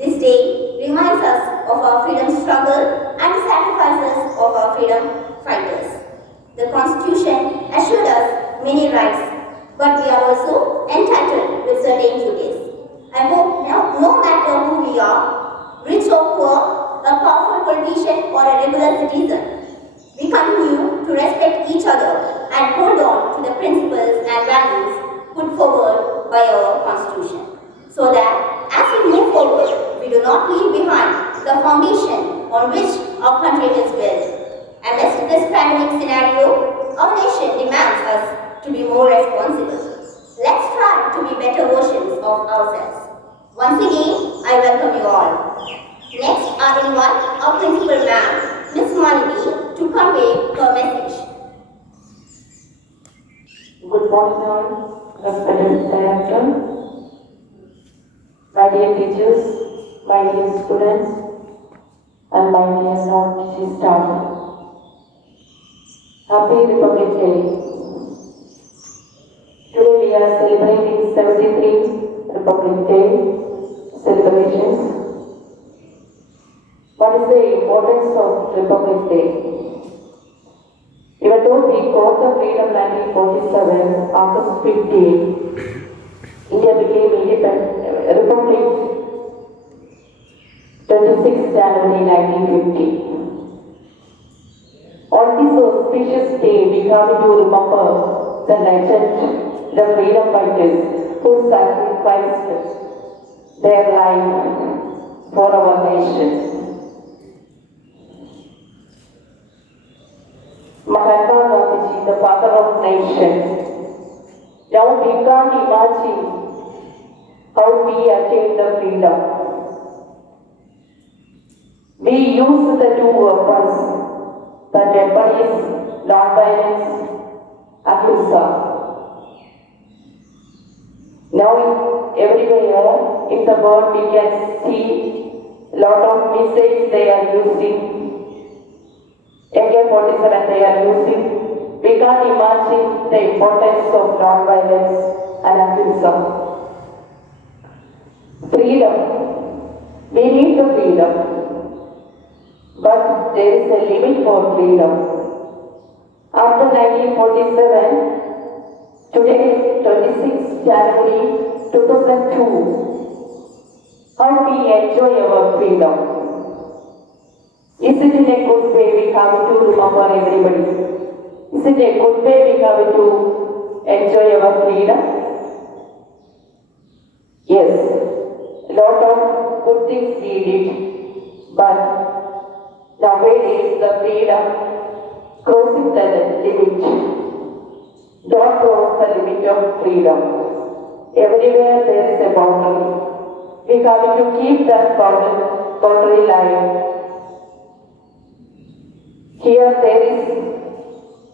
This day reminds us of our freedom struggle and the sacrifices of our freedom fighters. The Constitution assured us many rights, but we are also entitled with certain duties. I hope no matter who we are, rich or poor, a powerful politician or a regular citizen, we continue to respect each other and hold on to the principles and values put forward by our Constitution, so that as we move forward, we do not leave behind the foundation on which our country is built. Amidst this pandemic scenario, our nation demands us to be more responsible. Let's try to be better versions of ourselves. Once again, I welcome you all. Next, I invite our principal ma'am, Ms. Malini, to convey her message. Good morning all, respected director, my dear teachers, my dear students, and my dear non-teaching staff. Happy Republic Day. Today we are celebrating 73 Republic Day celebrations. What is the importance of Republic Day? Even though we got the freedom 1947, August 15, India became independent Republic 26 January 1950. On this auspicious day, we have to remember the legend, the freedom fighters who sacrificed their life for our nation. Mahatma Gandhi, the father of nation. Now we can't imagine how we achieved the freedom. We use the two weapons, the Japanese non-violence, ahimsa. Now everywhere in the world we can see lot of missiles they are using. AK-47 they are using. We can't imagine the importance of non-violence and ahimsa. Freedom. We need the freedom. But there is a limit for freedom. After 1947, today 26 January 2002, how we enjoy our freedom? Is it in a good way we have to remember everybody? Is it a good way we have to enjoy our freedom? Yes, a lot of good things we did, but nowadays the freedom crossing the limit. Don't cross the limit of freedom. Everywhere there is a boundary. We have to keep that boundary line. Here there is,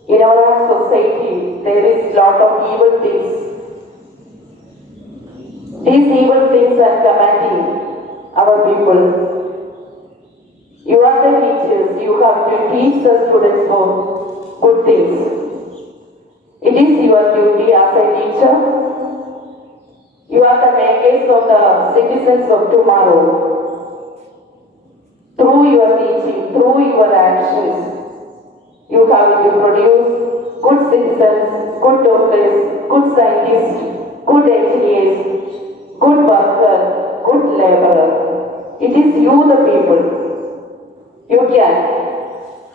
in our own society, there is lot of evil things. These evil things are commanding our people. You are the teachers, you have to teach the students for good things. It is your duty as a teacher. You are the makers of the citizens of tomorrow. Through your teaching, through your actions, you have to produce good citizens, good doctors, good scientists, good engineers, good worker, good laborer. It is you, the people. You can.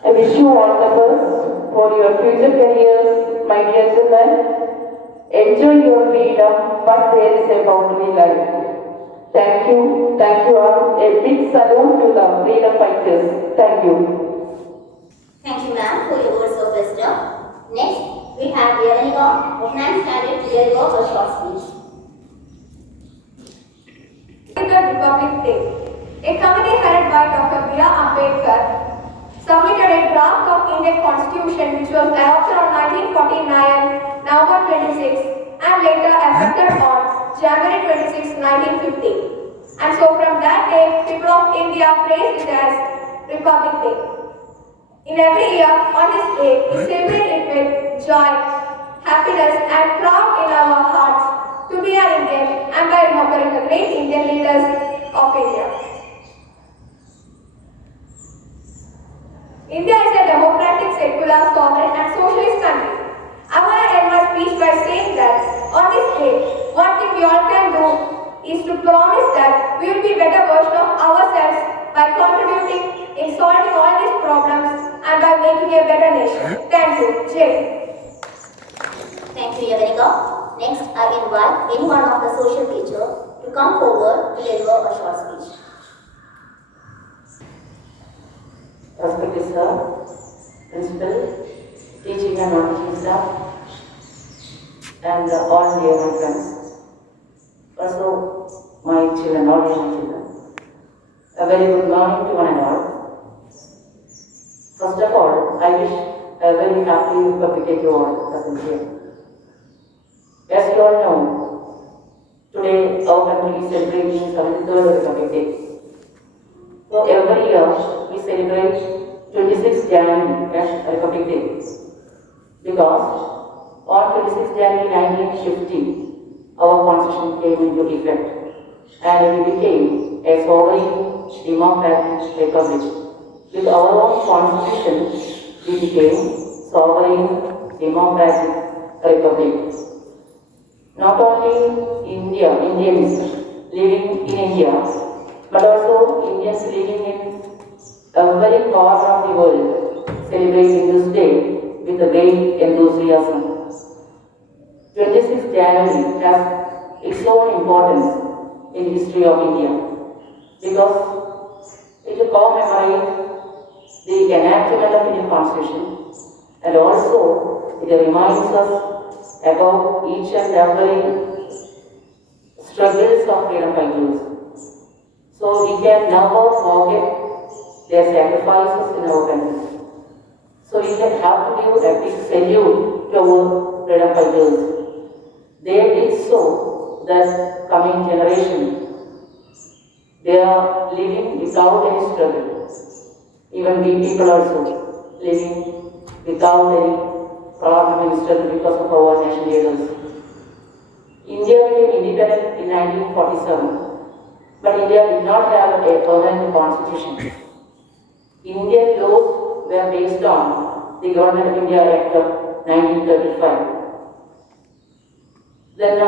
I wish you all the best for your future careers, my dear children. Enjoy your freedom, but there is a boundary line. Thank you all. A big salute to the freedom fighters. Thank you. Thank you, ma'am, for your words of wisdom. Next, we have Veronica of 9th standard to deliver a short speech. Republic Day. A committee headed by Dr. B.R. Ambedkar submitted a draft of Indian Constitution which was adopted on 1949, November 26, and later effected on January 26, 1950. And so from that day, people of India praise it as Republic Day. In every year, on this day, we celebrate it with joy, happiness, and proud in our hearts to be an Indian and by remembering the great Indian leaders of India. India is a democratic, secular, sovereign, and socialist country. I want to end my speech by saying that on this day, one thing we all can do is to promise that we will be a better version of ourselves by contributing in solving all these problems and by making a better nation. Thank you. Jay. Thank you, Veronica. Next, I invite any one of the social teacher to come forward to deliver a short speech. Respected sir, principal, teaching and non-teaching staff, and all dear my friends. Also, my children, all dear my children. A very good morning to one and all. First of all, I wish a very happy Republic Day to all present here. As you all know, today our country is celebrating 73rd Republic Day. So every year we celebrate 26th January as Republic Day because on 26th January 1950 our constitution came into effect and we became a sovereign democratic republic. With our own constitution we became sovereign democratic republic. Not only Indians living in India, but also Indians living in every corner of the world celebrating this day with a great enthusiasm. 26th January has its own importance in the history of India because it commemorates the enactment of Indian Constitution and also it reminds us about each and every struggles of freedom fighters. So we can never forget their sacrifices in our country. So we can have to give a big salute to our freedom fighters. They did so that coming generation, they are living without any struggle. Even we people also living without any problem and struggle because of our nation leaders. India became independent in 1947. But India did not have a permanent constitution. Indian laws were based on the Government of India Act of 1935. Then,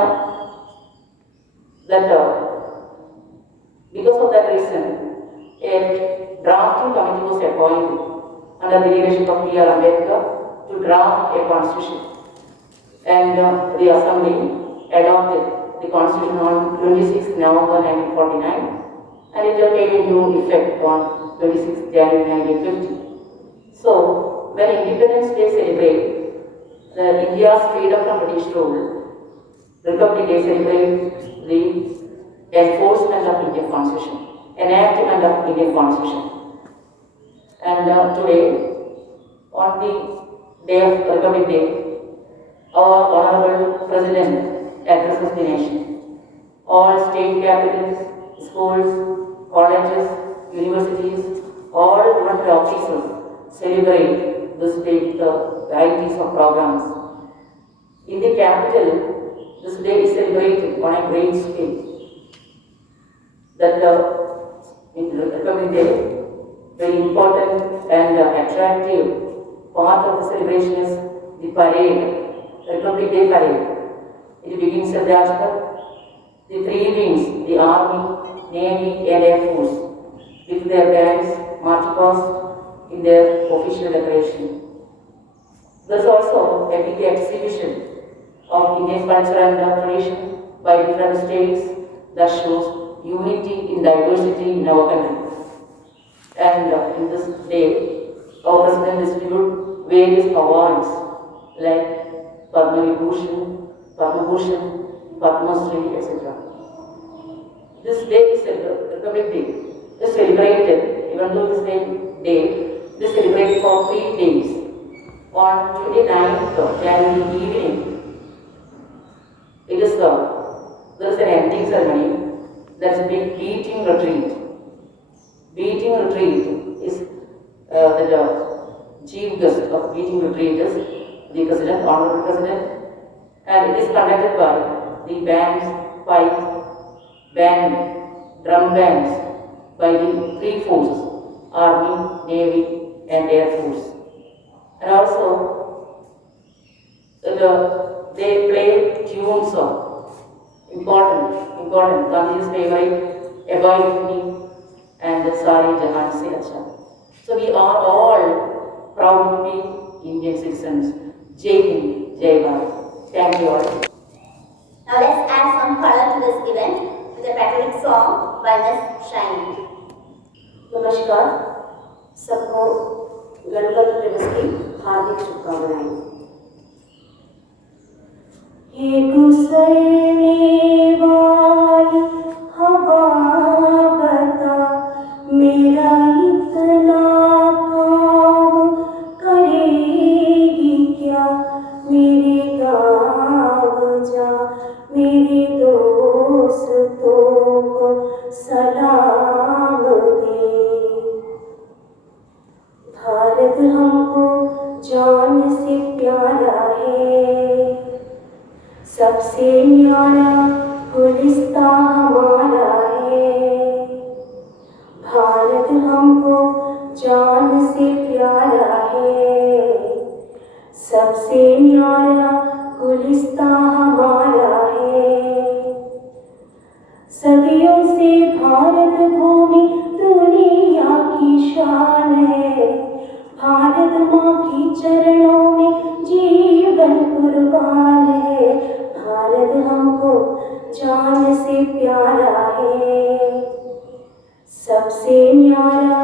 because of that reason, a drafting committee was appointed under the leadership of B.R. Ambedkar to draft a constitution. And the Assembly adopted the constitution on 26 November 1949 and it came into effect on 26 January 1950. So, when Independence Day celebrates India's freedom from British rule, Republic Day celebrates the enforcement of Indian Constitution, enactment of Indian Constitution. And today, on the day of Republic Day, our Honorable President addresses the nation. All state capitals, schools, colleges, universities, all government offices celebrate this day with varieties of programs. In the capital, this day is celebrated on a great scale. That in Republic Day, very important and attractive part of the celebration is the parade, Republic Day parade. It begins at Rajpath. The three wings, the Army, Navy and Air Force, with their bands march past in their official decoration. There is also a big exhibition of Indian culture and tradition by different states that shows unity in diversity in our country. And in this day, our president distributed various awards like Padma Vibhushan, Padma Bhushan, Padma Shri, etc. This day is a Republic Day. It is celebrated, even though this day, it is celebrated for 3 days. On 29th of January evening, there is an ending ceremony. There is a big beating retreat. Beating retreat is the chief guest of beating retreat is the president, honorable president, and it is conducted by the bands, pipe, band, drum bands by the three forces, Army, Navy, and Air Force. And also, they play tunes of important, Gandhi's favorite, Abide With Me, and Sari Jahan Se Acha. So we are all proud to be Indian citizens. Jai Hind, Jai Bharat. Thank you all. Now let's add some color to this event with a patriotic song by Ms. Shiny. नमस्कार, सबको गणतंत्र दिवस की हार्दिक शुभकामनाएं। ये गुजरने वाली हवा बता मेरा इतना काम करेगी क्या, मेरे गाँव जा मेरे दोस्तों को सलाम दे। भारत हमको जान से प्यारा है, सबसे न्यारा गुलिस्ता हमारा है। भारत हमको जान से प्यारा है, सबसे न्यारा गुलिस्ता हमारा है। सदियों से भारत भूमि दुनिया की शान है, भारत माँ की चरणों में जीवन कुर्बान है। भारत हमको जान से प्यारा है, सबसे न्यारा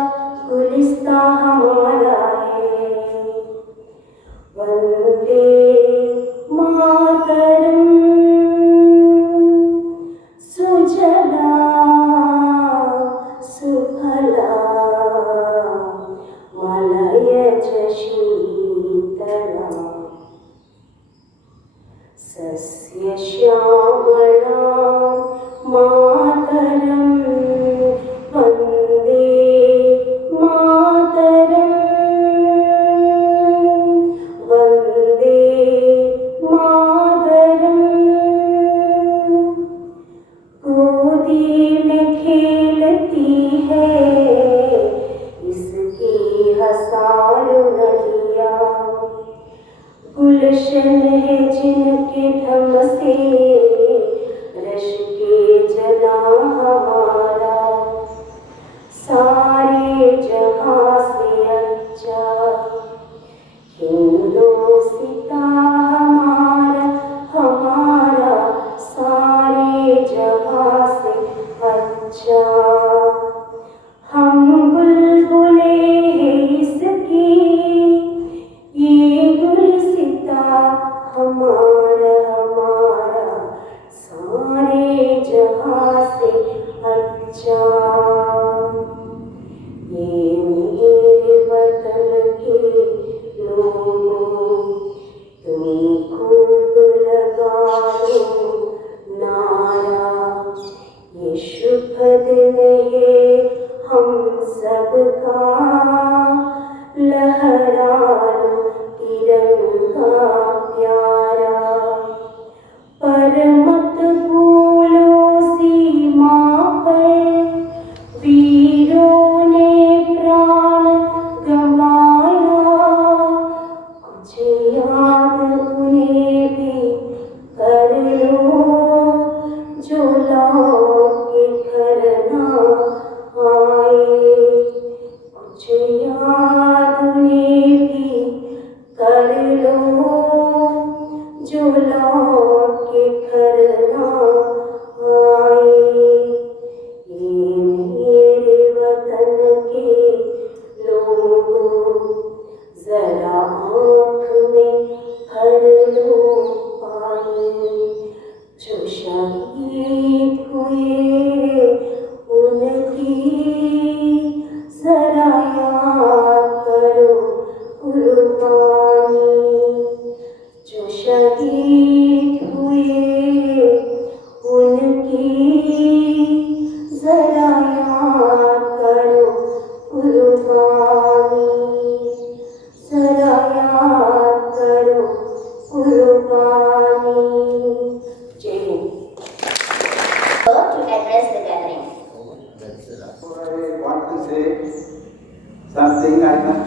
गुलिस्ता हमारा है। वंदे मातरम सुजला सुफला मलयज शीतला सस्य श्यामला मातरम वंदे मातरम वंदे मातरम। गोदी में खेलती है इसकी हजार नदियाँ, गुलशन है जिनके धम से रश के जना हमारा। सारे जहाँ से अच्छा हिंदोस्तां हमारा, हमारा सारे जहाँ से अच्छा। हम बुलबुले हैं इसकी, ये गुलसिता हमारा, हमारा सारे जहाँ से अच्छा।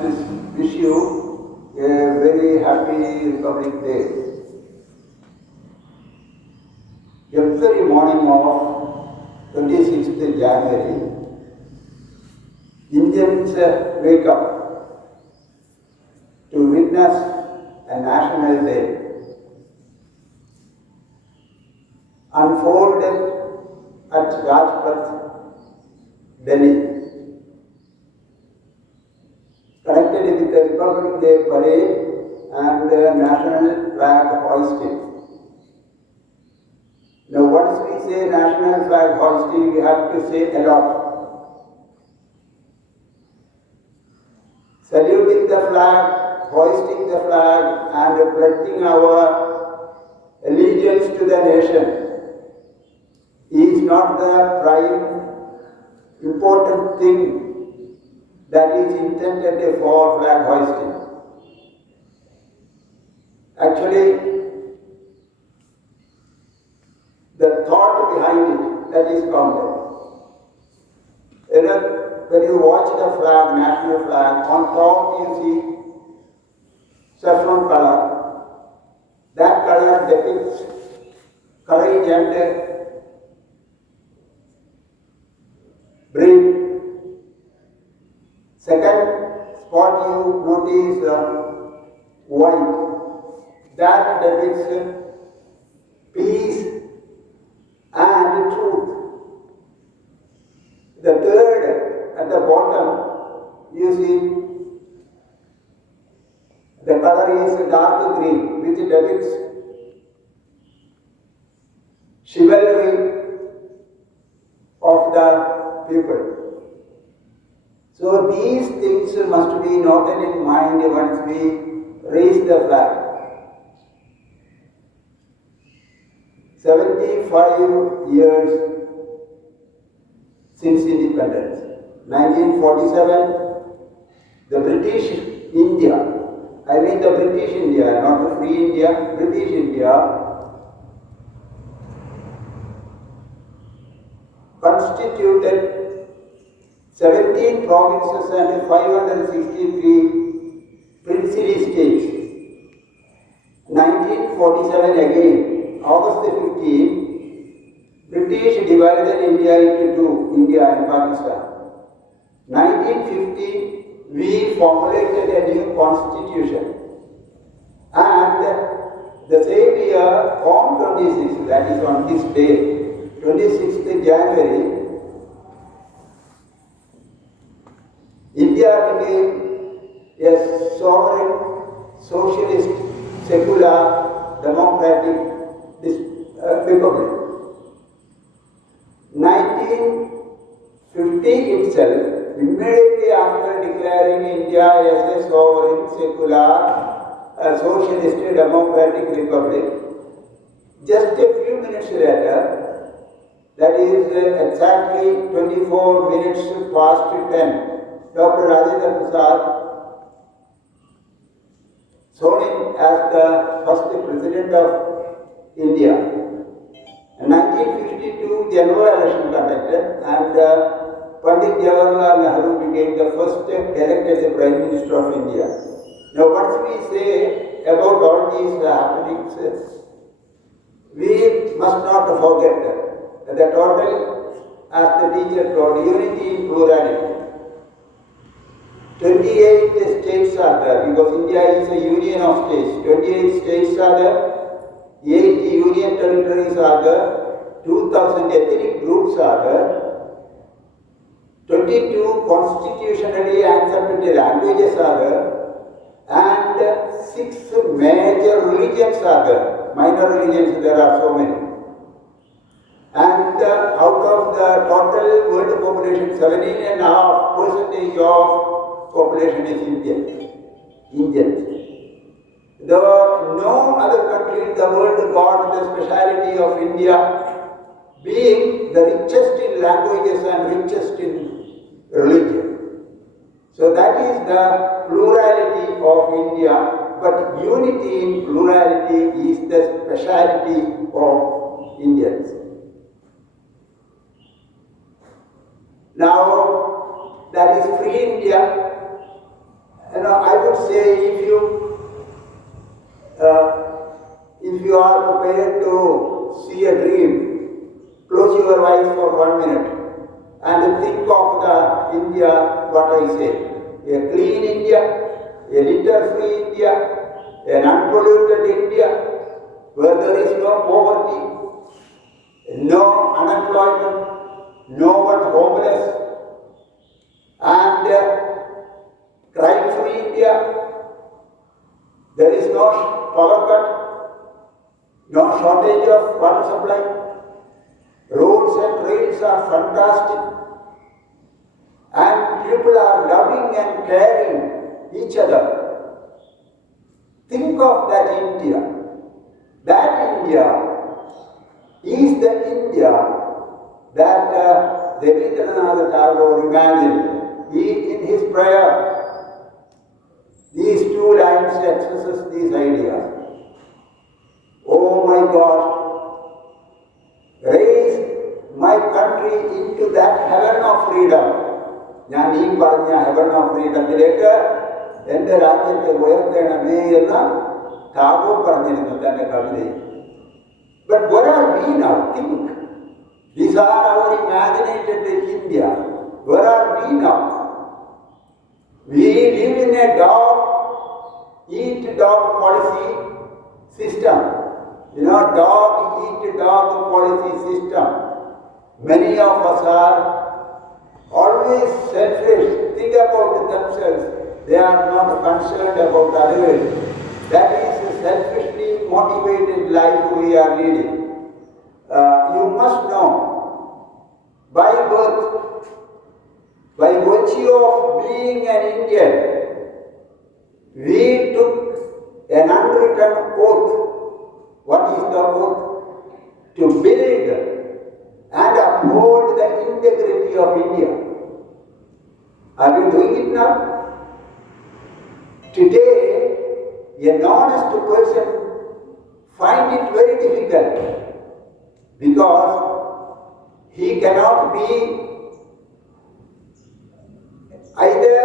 must wish you a very happy Republic Day. Every morning of 26th January, Indians wake up to witness a national day unfolded at Rajpath, Delhi, connected with the Republic Day parade and the national flag hoisting. Now, once we say national flag hoisting, we have to say a lot. Saluting the flag, hoisting the flag, and pledging our allegiance to the nation is not the prime important thing that is intended for flag hoisting. Actually, the thought behind it that is counted. When you watch the flag, national flag, on top you see saffron color. That color depicts courage and bravery. Second spot you notice white. That depicts peace and truth. The third, at the bottom, you see the color is dark green, which depicts chivalry of the people. So these things must be noted in mind once we raise the flag. 75 years since independence. 1947, the British India, I mean the British India, not the free India, British India, constituted 17 provinces and 563 princely states. 1947 again, August 15, British divided India into two, India and Pakistan. 1950, we formulated a new constitution. And the same year, on 26, that is on this day, 26th January, India became a sovereign, socialist, secular, democratic republic. 1950 itself, immediately after declaring India as a sovereign, secular, socialist, democratic republic, just a few minutes later, that is exactly 24 minutes past 10, Dr. Rajendra Prasad, sworn in as the first president of India. In 1952, general election conducted, and Pandit Jawaharlal Nehru became the first elected Prime Minister of India. Now, once we say about all these happenings, we must not forget the total, as the teacher told, unity in plurality. 28 states are there, because India is a union of states. 28 states are there. 8 union territories are there, 2,000 ethnic groups are there, 22 constitutionally accepted languages are there, and 6 major religions are there. Minor religions, there are so many. And out of the total world population, 17.5% of population is Indian. There were no other country in the world got the speciality of India being the richest in languages and richest in religion. So that is the plurality of India, but unity in plurality is the speciality of Indians. Now, that is free India. would say if you are prepared to see a dream, close your eyes for 1 minute and think of the India, what I say, a clean India, a litter-free India, an unpolluted India, where there is no poverty, no unemployment, no one homeless, and crime-free India. There is no power cut, no shortage of water supply. Roads and rails are fantastic, and people are loving and caring each other. Think of that India. That India is the India that Rabindranath Tagore imagined. He, in his prayer, these 2 lines expresses these ideas. Oh my God, raise my country into that heaven of freedom. ഞാൻ ഈ പറഞ്ഞ heaven of freedomത്തിലേക്ക് എൻ്റെ രാജ്യത്തെ ഉയർത്തണമേ എന്ന് ടാഗോർ പറഞ്ഞിരുന്നു തൻ്റെ കവിതയിൽ. But where are we now? Think. These are our imaginated India. Where are we now? We live in a dog-eat-dog policy system. You know, dog-eat-dog policy system. Many of us are always selfish, think about themselves. They are not concerned about others. That is a selfishly motivated life we are leading. You must know, by birth, by virtue of being an Indian, we took an unwritten oath. What is the oath? To build and uphold the integrity of India. Are we doing it now? Today, an honest person finds it very difficult because he cannot be either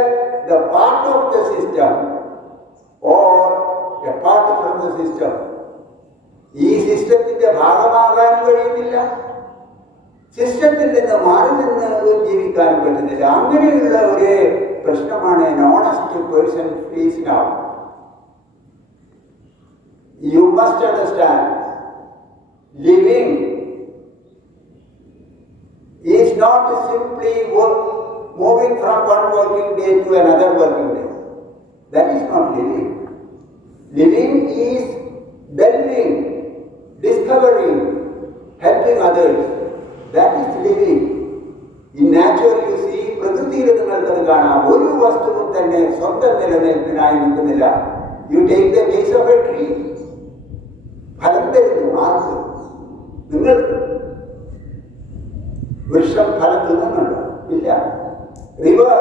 the part of the system or apart from the system. ഈ സിസ്റ്റത്തിന്റെ ഭാഗമാകാനും കഴിയുന്നില്ല, സിസ്റ്റത്തിൽ നിന്ന് മാറി നിന്ന് ജീവിക്കാനും പറ്റുന്നില്ല. അങ്ങനെയുള്ള ഒരു പ്രശ്നമാണ് an honest person facing now. You must understand, living is not simply moving from one working day to another working day. That is not living. Living is delving, discovering, helping others. That is living. In nature you see, പ്രകൃതിയിൽ നിങ്ങൾക്കത് കാണാം, ഒരു വസ്തുവും തന്നെ സ്വന്തം നിലനിൽപ്പിനായി നിൽക്കുന്നില്ല. You take the case of a tree. ഫലം തരുന്നു ആർക്ക്? നിങ്ങൾക്ക്. വൃക്ഷം ഫലം തിന്നുന്നുണ്ടോ? ഇല്ല. റിവർ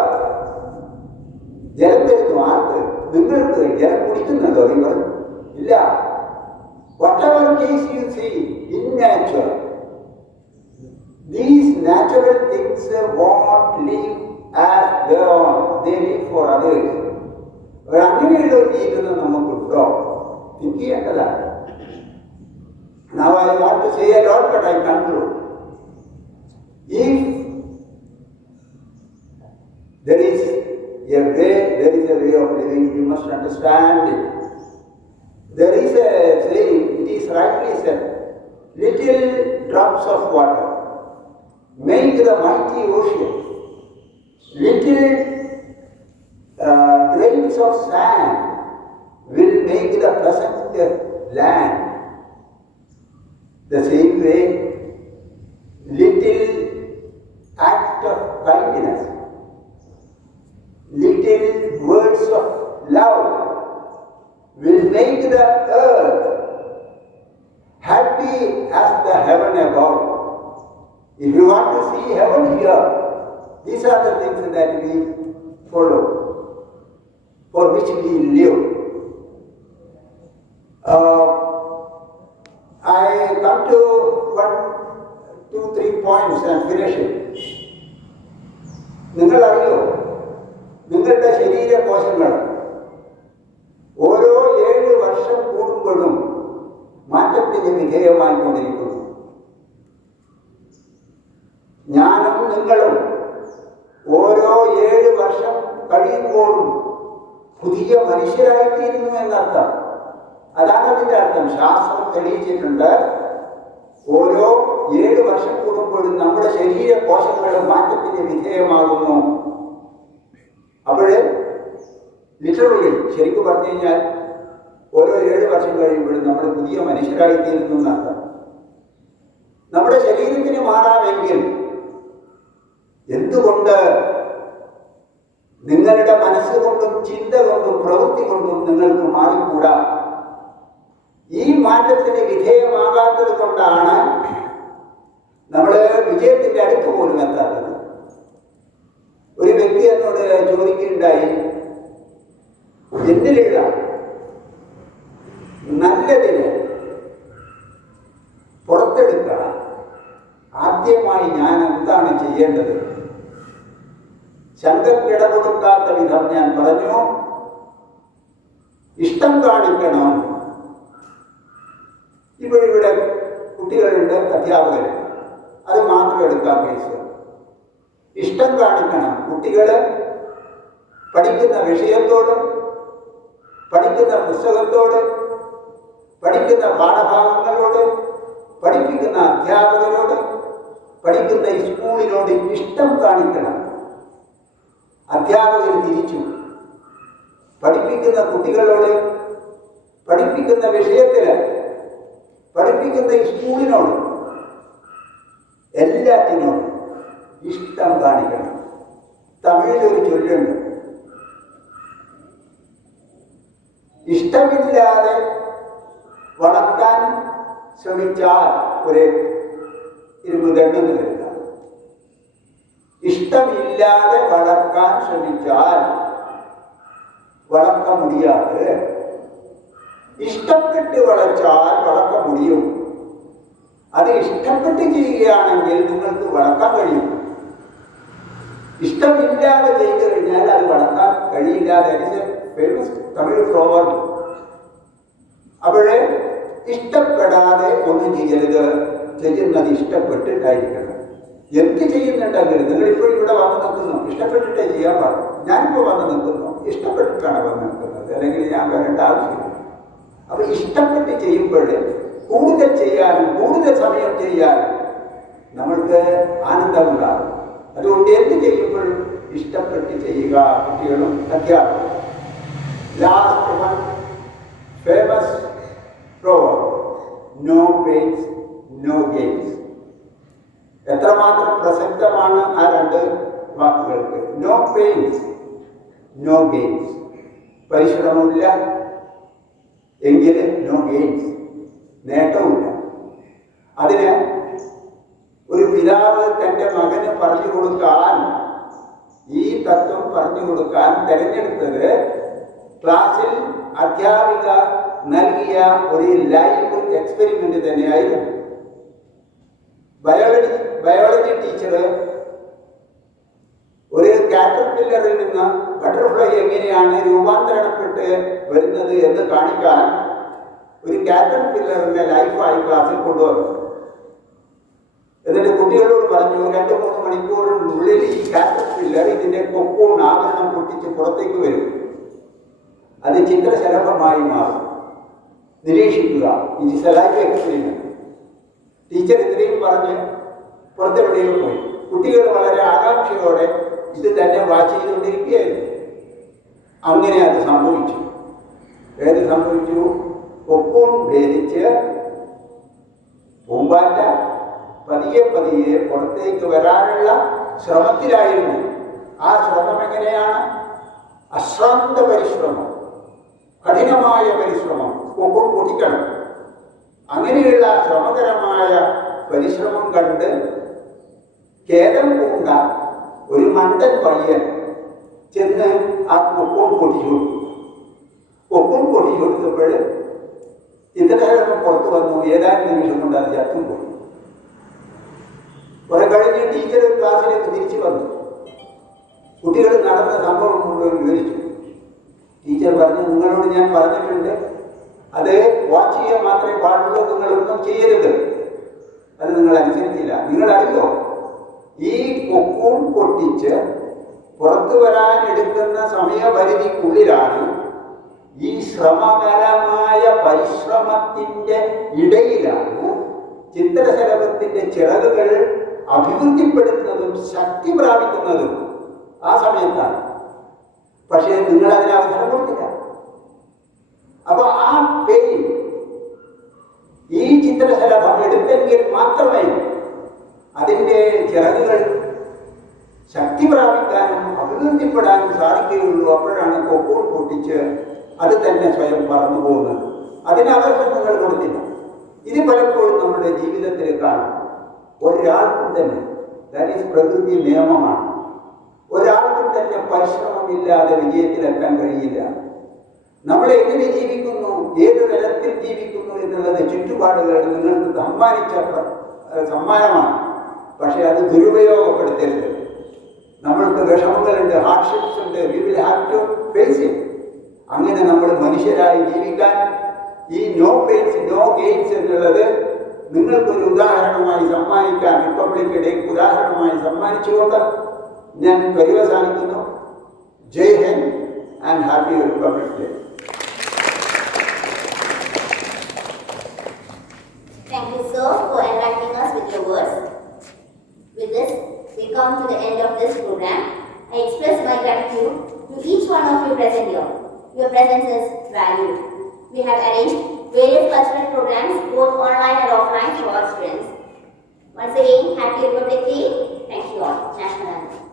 ജലം തരുന്നു ആർക്ക്? നിങ്ങൾക്ക്. ജലം കുടിക്കുന്നുണ്ടോ റിവർ? ഇല്ല. Whatever case you see in nature, these natural things won't live as their own. They live for others. അങ്ങനെയുള്ള ഒരു ജീവിതം നമുക്കുണ്ടോ? തിങ്ക് ചെയ്യേണ്ടതാണ്. Now I want to say a lot, but I conclude. If there is a way of living, you must understand it. There is a saying, it is rightly said, little drops of water make the mighty ocean. Little grains of sand will make the pleasant land. The same way, little act of kindness, little words of love will make the earth happy as the heaven above. If you want to see heaven here, these are the things that we follow, for which we live. I come to 1, 2, 3 points and finish it. നിങ്ങൾ അറിയോ, നിങ്ങളുടെ ശരീരകോശങ്ങൾ വിധേയമായിക്കൊണ്ടിരിക്കുന്നു. ഞാനും നിങ്ങളും ഓരോ 7 വർഷം കഴിയുമ്പോഴും പുതിയ മനുഷ്യരായിത്തീരുന്നു എന്നർത്ഥം. അതാണ് അതിൻ്റെ അർത്ഥം. ശാസ്ത്രം തെളിയിച്ചിട്ടുണ്ട്. ഓരോ 7 വർഷം കൂടുമ്പോഴും നമ്മുടെ ശരീര കോശങ്ങൾ മാറ്റത്തിന് വിധേയമാകുന്നു. അപ്പോൾ ലിറ്ററലി ശരിക്കും പറഞ്ഞു കഴിഞ്ഞാൽ ഓരോ 7 വർഷം കഴിയുമ്പോഴും നമ്മൾ പുതിയ മനുഷ്യരായിത്തീരുന്നു എന്നർത്ഥം. നമ്മുടെ ശരീരത്തിന് മാറാമെങ്കിൽ എന്തുകൊണ്ട് നിങ്ങളുടെ മനസ്സുകൊണ്ടും ചിന്ത കൊണ്ടും പ്രവൃത്തി കൊണ്ടും നിങ്ങൾക്ക് മാറിക്കൂടാ? ഈ മാറ്റത്തിന് വിധേയമാകാത്തത് കൊണ്ടാണ് നമ്മൾ വിജയത്തിന്റെ അടുത്ത് പോലും എത്താത്തത്. ഒരു വ്യക്തി എന്നോട് ചോദിക്കുകയുണ്ടായി, എന്നിലുള്ള നല്ലതിന് പുറത്തെടുക്കാൻ ആദ്യമായി ഞാൻ എന്താണ് ചെയ്യേണ്ടത്? ശങ്കർക്ക് ഇടകൊടുക്കാത്ത വിധം ഞാൻ പറഞ്ഞു, ഇഷ്ടം കാണിക്കണം. ഇവിടെ കുട്ടികളുണ്ട്, അധ്യാപകരുണ്ട്, അത് മാത്രം എടുക്കാൻ കേസ്. ഇഷ്ടം കാണിക്കണം. കുട്ടികൾ പഠിക്കുന്ന വിഷയത്തോട്, പഠിക്കുന്ന പുസ്തകത്തോട്, പഠിക്കുന്ന പാഠഭാഗങ്ങളോട്, പഠിപ്പിക്കുന്ന അധ്യാപകരോട്, പഠിക്കുന്ന സ്കൂളിനോട് ഇഷ്ടം കാണിക്കണം. അധ്യാപകർ തിരിച്ചു പഠിപ്പിക്കുന്ന കുട്ടികളോട്, പഠിപ്പിക്കുന്ന വിഷയത്തിൽ, പഠിപ്പിക്കുന്ന സ്കൂളിനോട്, എല്ലാറ്റിനോടും ഇഷ്ടം കാണിക്കണം. തമിഴിലൊരു ചൊല്ലുണ്ട്, ഇഷ്ടമില്ലാതെ വളർത്താൻ ശ്രമിച്ചാൽ ഒരു ഇരുമ്പ് ദണ്ഡെന്ന് കരുതാം. ഇഷ്ടമില്ലാതെ വളർത്താൻ ശ്രമിച്ചാൽ വളർത്ത മുടിയാതെ. ഇഷ്ടപ്പെട്ട് വളർച്ചാൽ വളർത്ത മുടിയും. അത് ഇഷ്ടപ്പെട്ട് ചെയ്യുകയാണെങ്കിൽ നിങ്ങൾക്ക് വളർത്താൻ കഴിയും. ഇഷ്ടമില്ലാതെ ചെയ്തു കഴിഞ്ഞാൽ അത് വളർത്താൻ കഴിയില്ല. ഫേമസ് തമിഴ് പ്രോവർബ്. അപ്പോഴേ ഇഷ്ടപ്പെടാതെ ഒന്നും ചെയ്യരുത്. ചെയ്യുന്നത് ഇഷ്ടപ്പെട്ടിട്ടായിരിക്കണം. എന്ത് ചെയ്യുന്നുണ്ടെങ്കിലും നിങ്ങൾ ഇപ്പോൾ ഇവിടെ വന്ന് നിൽക്കുന്നു, ഇഷ്ടപ്പെട്ടിട്ടേ ചെയ്യാൻ പാടും. ഞാനിപ്പോൾ വന്ന് നിൽക്കുന്നു, ഇഷ്ടപ്പെട്ടിട്ടാണ് വന്ന് നിൽക്കുന്നത്, അല്ലെങ്കിൽ ഞാൻ വരേണ്ട ആവശ്യമില്ല. അപ്പൊ ഇഷ്ടപ്പെട്ട് ചെയ്യുമ്പോൾ കൂടുതൽ ചെയ്യാനും കൂടുതൽ സമയം ചെയ്യാനും നമ്മൾക്ക് ആനന്ദമുണ്ടാകും. അതുകൊണ്ട് എന്ത് ചെയ്യുമ്പോഴും ഇഷ്ടപ്പെട്ട് ചെയ്യുക. കുട്ടികളും അധ്യാപകരും. Last one famous proverb, no pains, no gains. എത്രമാത്രം പ്രസക്തമാണ് ആ 2 വാക്കുകൾക്ക്. No pains, no gains. പരിശ്രമമില്ല എങ്കിൽ നോ ഗെയിൻസ്, നേട്ടവുമില്ല. അതിന് ഒരു പിതാവ് തൻ്റെ മകന് പറഞ്ഞു കൊടുക്കാൻ, ഈ തത്വം പറഞ്ഞു കൊടുക്കാൻ തിരഞ്ഞെടുത്തത് ക്ലാസ്സിൽ അധ്യാപിക നൽകിയ ഒരു ലൈവ് എക്സ്പെരിമെന്റ് തന്നെയായിരുന്നു. ബയോളജി ടീച്ചർ ഒരു കാറ്റർപില്ലറിൽ നിന്ന് ബട്ടർഫ്ലൈ എങ്ങനെയാണ് രൂപാന്തരണപ്പെട്ട് വരുന്നത് എന്ന് കാണിക്കാൻ ഒരു കാറ്റർപില്ലറിന്റെ ലൈഫായി ക്ലാസ്സിൽ കൊണ്ടുവന്നു. എന്നിട്ട് കുട്ടികളോട് പറഞ്ഞു, 2-3 മണിക്കൂറിനുള്ളിൽ ഈ കാറ്റർപില്ലർ ഇതിന്റെ കൊക്കോൺ ആവരണം പൊട്ടിച്ച് പുറത്തേക്ക് വരും. അത് ചിത്രശലഭമായി മാറും. നിരീക്ഷിക്കുക. It is A life experiment. Teacher ഇത്രയും പറഞ്ഞ് പുറത്തെവിടെയും പോയി. കുട്ടികൾ വളരെ ആകാംക്ഷയോടെ ഇത് തന്നെ വാച്ച് ചെയ്തുകൊണ്ടിരിക്കുകയായിരുന്നു. അങ്ങനെ അത് സംഭവിച്ചു. ഏത് സംഭവിച്ചു? കൊക്കോൺ ഭേദിച്ച് പൂമ്പാറ്റ പതിയെ പതിയെ പുറത്തേക്ക് വരാനുള്ള ശ്രമത്തിലായിരുന്നു. ആ ശ്രമം എങ്ങനെയാണ്? അശ്രാന്ത പരിശ്രമം, കഠിനമായ പരിശ്രമം. കൊക്കോൺ പൊട്ടിക്കണം. അങ്ങനെയുള്ള ശ്രമകരമായ പരിശ്രമം കണ്ട് ഖേദം പൂണ്ട ഒരു മണ്ടൻ പയ്യൻ ചെന്ന് ആ കൊക്കോൺ പൊട്ടിച്ചു കൊടുത്തു. കൊക്കോൺ പൊട്ടിച്ചു കൊടുത്തപ്പോൾ ചിത്രശലഭം പുറത്തു വന്നു. ഏതാനും നിമിഷം കൊണ്ട് അത് ചത്തും പോയി. കുറെ കഴിഞ്ഞ് ടീച്ചർ ക്ലാസ്സിലേക്ക് തിരിച്ചു വന്നു. കുട്ടികൾ നടന്ന സംഭവം മുഴുവൻ വിവരിച്ചു. ടീച്ചർ പറഞ്ഞു, നിങ്ങളോട് ഞാൻ പറഞ്ഞിട്ടുണ്ട് അത് വാച്ച് ചെയ്യാൻ മാത്രമേ പാടുള്ളൂ, നിങ്ങളൊന്നും ചെയ്യരുത്. അത് നിങ്ങൾ അനുസരിച്ചില്ല. നിങ്ങൾ അറിയോ, ഈ കൊക്കൂൺ പൊട്ടിച്ച് പുറത്തു വരാൻ എടുക്കുന്ന സമയപരിധിക്കുള്ളിലാണ് ഈ ശ്രമകരമായ പരിശ്രമത്തിൻ്റെ ഇടയിലാണ് ചിത്രശലഭത്തിൻ്റെ ചിറകുകൾ അഭിവൃദ്ധിപ്പെടുത്തുന്നതും ശക്തി പ്രാപിക്കുന്നതും ആ സമയത്താണ്. പക്ഷേ നിങ്ങൾ അതിന് അവസരം കൊടുത്തില്ല. അപ്പൊ ആ പെയിൻ ഈ ചിത്രശലഭം എടുത്തെങ്കിൽ മാത്രമേ അതിൻ്റെ ചിറകുകൾ ശക്തി പ്രാപിക്കാനും അഭിവൃദ്ധിപ്പെടാനും സാധിക്കുകയുള്ളൂ. അപ്പോഴാണ് കൊക്കൂൺ പൊട്ടിച്ച് അത് തന്നെ സ്വയം പറന്നു പോകുന്നത്. അതിന് അവസരം നിങ്ങൾ കൊടുത്തില്ല. ഇത് പലപ്പോഴും നമ്മുടെ ജീവിതത്തിൽ കാണും. ഒരാൾക്കും തന്നെ, ദാറ്റ് ഈസ് പ്രകൃതി നിയമമാണ്, ഒരാൾക്കും തന്നെ പരിശ്രമമില്ലാതെ വിജയത്തിലെത്താൻ കഴിയില്ല. നമ്മൾ എങ്ങനെ ജീവിക്കുന്നു, ഏത് തരത്തിൽ ജീവിക്കുന്നു എന്നുള്ളത് ചുറ്റുപാടുകൾ നിങ്ങൾക്ക് സമ്മാനിച്ച സമ്മാനമാണ്. പക്ഷെ അത് ദുരുപയോഗപ്പെടുത്തരുത്. നമ്മൾക്ക് വിഷമങ്ങളുണ്ട്, ഹാർഡ്ഷിപ്സ് ഉണ്ട്, we will have to face it. അങ്ങനെ നമ്മൾ മനുഷ്യരായി ജീവിക്കാൻ ഈ നോ പെയിൻസ് നോ ഗെയിൻസ് എന്നുള്ളത് നിങ്ങൾക്കൊരു ഉദാഹരണമായി സമ്മാനിക്കാൻ, റിപ്പബ്ലിക് ഡേക്ക് ഉദാഹരണമായി സമ്മാനിച്ചുകൊണ്ട് ഞാൻ പര്യവസാനിക്കുന്നു. Jai Hind and happy republic day. Thank you, sir, for enlightening us with your words. With this, we come to the end of this program. I express my gratitude to each one of you present here. Your presence is valued. We have arranged various cultural programs, both online and offline, for our students. Once again, Happy Republic Day. Thank you all. National Anthem.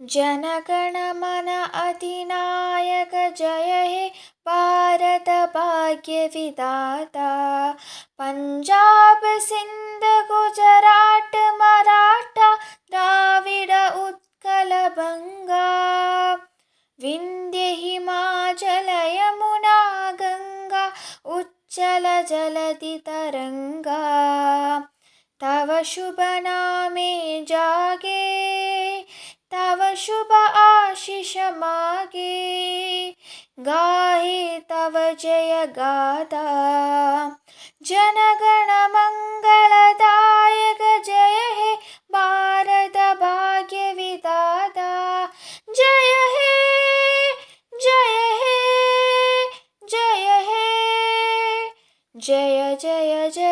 जनगण मन अधिनायक जय हे भारत भाग्य विधाता। पंजाब सिंध गुजरात मराठा द्राविड उत्कल बंगा। विंध्य हिमाचल यमुना गंगा उच्चल जलधि तरंगा। तव शुभ नामे जागे तव शुभ आशीष मागे। गाहे तव जय गाथा जनगण मंगलदायक जय हे भारत भाग्य विधाता। जय हे जय हे जय हे जय जय जय